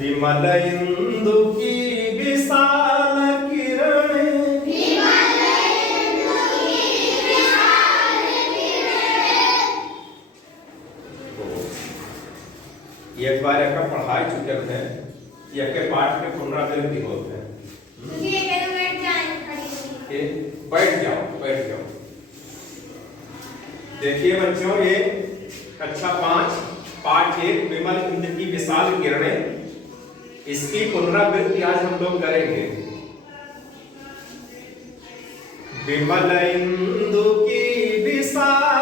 विमल इंदु की विशाल किरणें, एक बार का पढ़ाई चुके हैं, एक के पाठ में पुनरावृत्ति होते हैं। बैठ जाओ बैठ जाओ। देखिए बच्चों, ये कक्षा 5 पाठ 1 विमल इंदु की विशाल किरणें, इसकी पुनरावृत्ति आज हम लोग करेंगे। विमल इंदु की विशाल